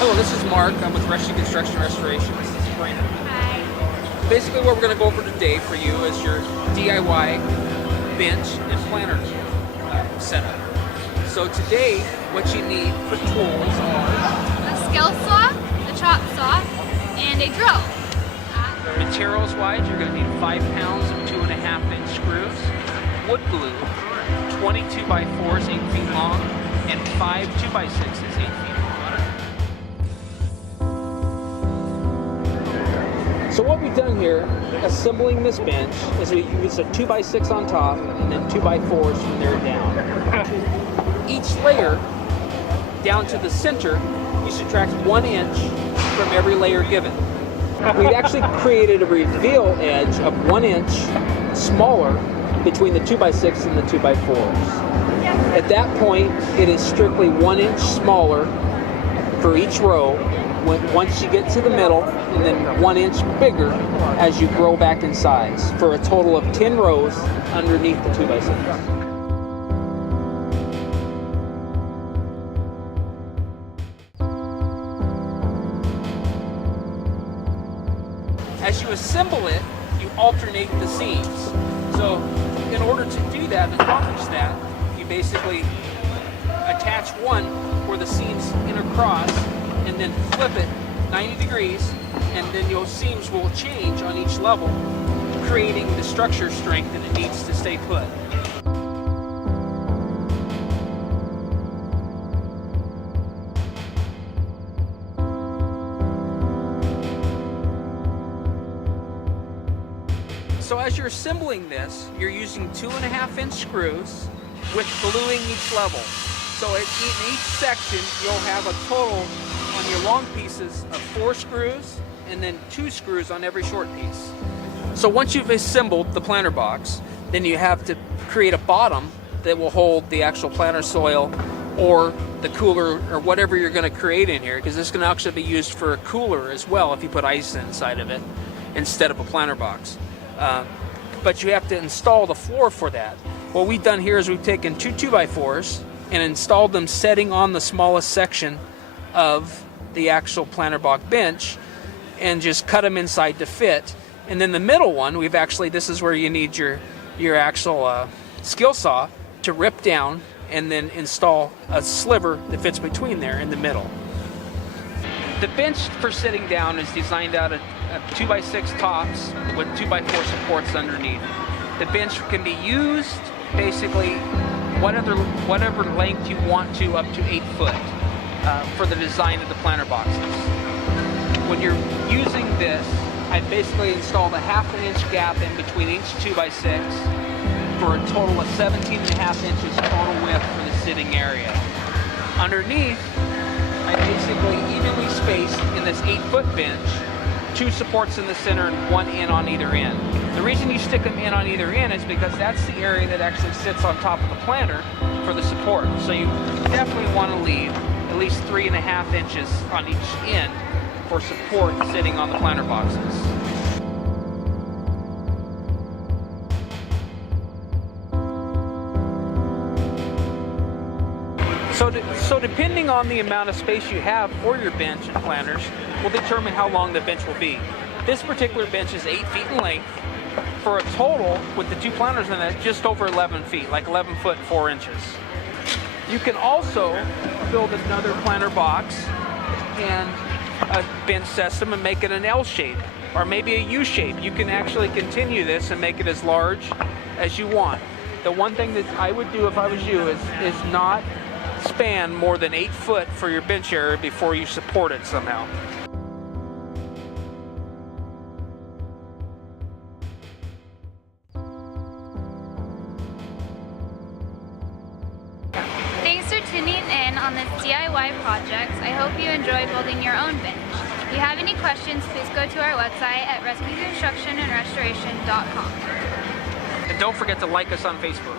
Hello, this is Mark. I'm with Rescue Construction Restoration. This is Sabrina. Hi. Basically what we're going to go over today for you is your DIY bench and planter setup. So today what you need for tools are A skill saw, a chop saw, and a drill. materials wise, you're going to need 5 pounds of 2.5-inch screws, wood glue, 22 by 4s 8 feet long, and 5 2x6s 8 feet long. So what we've done here, assembling this bench, is we use a 2x6 on top and then 2x4s from there down. Each layer, down to the center, you subtract 1 inch from every layer given. We've actually created a reveal edge of 1 inch smaller between the 2x6 and the 2x4s. At that point, it is strictly 1 inch smaller for each row once you get to the middle, and then 1 inch bigger as you grow back in size, for a total of 10 rows underneath the 2x6. As you assemble it, you alternate the seams. So in order to do that and accomplish that, you basically attach one where the seams intercross and then flip it 90 degrees, and then your seams will change on each level, creating the structure strength that it needs to stay put. So as you're assembling this, you're using 2.5-inch screws with gluing each level. So in each section, you'll have a total on your long pieces of 4 screws and then 2 screws on every short piece. So once you've assembled the planter box, then you have to create a bottom that will hold the actual planter soil or the cooler or whatever you're going to create in here, because this can actually be used for a cooler as well if you put ice inside of it instead of a planter box. But you have to install the floor for that. What we've done here is we've taken 2 2x4s and installed them setting on the smallest section of the actual planter box bench and just cut them inside to fit. And then the middle one, we've actually, this is where you need your actual skill saw to rip down and then install a sliver that fits between there in the middle. The bench for sitting down is designed out of 2x6 tops with 2x4 supports underneath. The bench can be used basically whatever length you want to, up to 8 foot for the design of the planter boxes. When you're using this, I basically installed a 1/2 inch gap in between each 2x6 for a total of 17.5 inches total width for the sitting area. Underneath, I basically evenly spaced in this 8-foot bench 2 supports in the center and 1 in on either end. The reason you stick them in on either end is because that's the area that actually sits on top of the planter for the support. So you definitely want to leave at least 3.5 inches on each end for support sitting on the planter boxes. So depending on the amount of space you have for your bench and planters will determine how long the bench will be. This particular bench is 8 feet in length for a total, with the 2 planters in it, just over 11 feet, like 11 foot 4 inches. You can also build another planter box and a bench system and make it an L shape or maybe a U shape. You can actually continue this and make it as large as you want. The one thing that I would do if I was you is not span more than 8 foot for your bench area before you support it somehow. Thanks for tuning in on this DIY project. I hope you enjoy building your own bench. If you have any questions, please go to our website at rescueconstructionandrestoration.com. And don't forget to like us on Facebook.